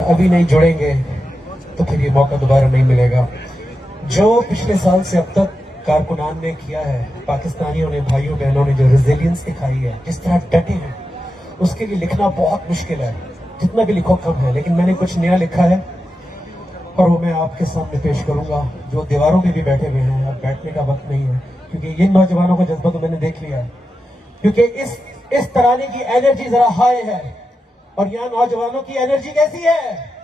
अभी नहीं जुड़ेंगे तो फिर ये मौका दोबारा नहीं मिलेगा। जो पिछले साल से अब तक कारकुनान ने किया है, पाकिस्तानियों ने, भाइयों बहनों ने जो रेजिलियंस दिखाई है, जिस तरह डटे हैं, उसके लिए लिखना बहुत मुश्किल है। जितना भी लिखो कम है, लेकिन मैंने कुछ नया लिखा है और वो मैं आपके सामने पेश करूंगा। जो दीवारों पे भी बैठे हुए हैं, अब बैठने का वक्त नहीं है, क्योंकि ये नौजवानों का जज्बा तो मैंने देख लिया है। क्योंकि इस तराने की एनर्जी जरा हाई है और यहाँ नौजवानों की एनर्जी कैसी है।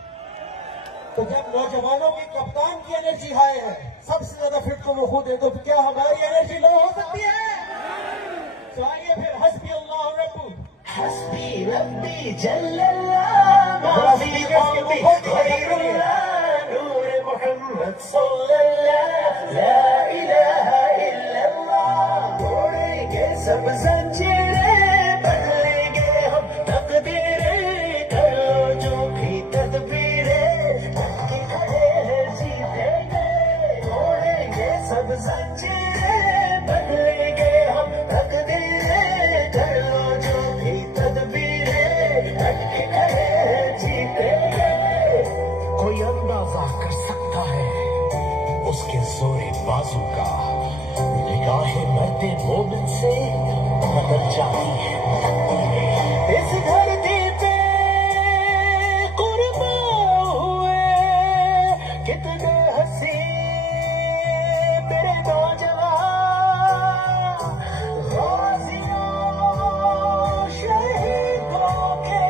तो जब नौजवानों की कप्तान की एनर्जी हाई है, सबसे ज्यादा फिट तो वो खुद है, तो क्या हमारी एनर्जी लो हो सकती है? तो आइए फिर हस्बी अल्लाह रब्बू हस्बी रब्बी जल्लल्लाह माफी खैरुल्लाह नूर मोहम्मद सल्लल्लाह ला इलाहा इल्लल्लाह। तोड़ेंगे सब जंजीरें, बदलेंगे हम तकदीरें, करो जो भी तदबीरें, के खड़े हैं जीतेंगे। तोड़ेंगे सब जंजीरें, बदलेंगे हम तकदीरें, करो जो भी तदबीरें, के खड़े हैं जीतेंगे। कोई अंदाजा कर सकता है उसके जोरे बाजू का, निगाहें मरते मोमिन से बदल जाती है। इस धरती पे कुर्बान हुए कितने हंसी मेरे नौजवान, गाजियों शहीदों के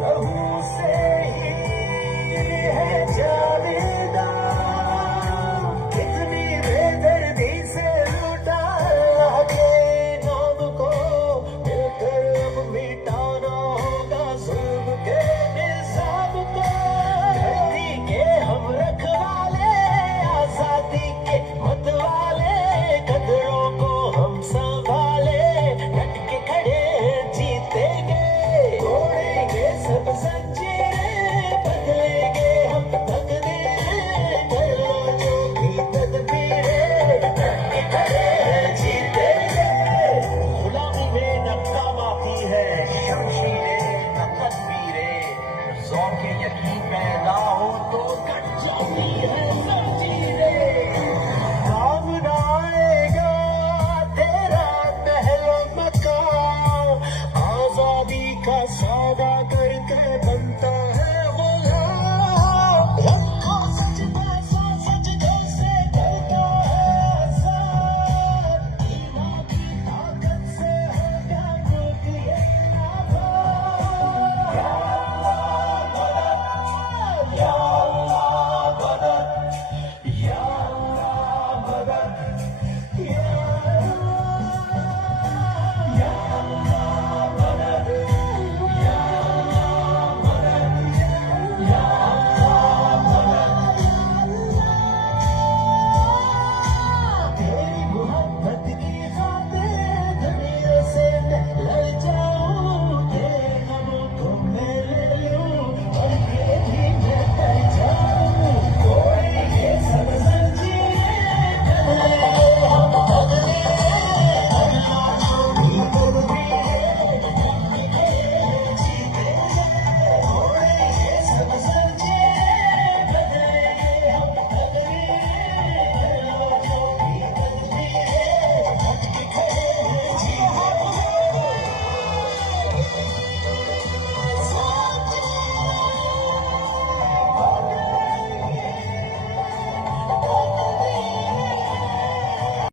लहू से ही है जालिदा। कितनी बेदर्दी से लूटा अल्लाह के नाम को, मिलकर अब मिटाना होगा जुल्म के निज़ाम को। धरती के हम रखवाले, आजादी के मतवाले, कदरों को हम संभाले, डट के खड़े जीतेंगे। तोड़ेंगे सब जंजीरें, बदलेंगे हम तकदीरें, करो जो भी तदबीरें, डट के खड़े जीतेंगे। गुलामी में न काम आती है शमशीरें न तदबीरें, ज़ौक़-ए-यकीन पैदा हो तो कट जाती है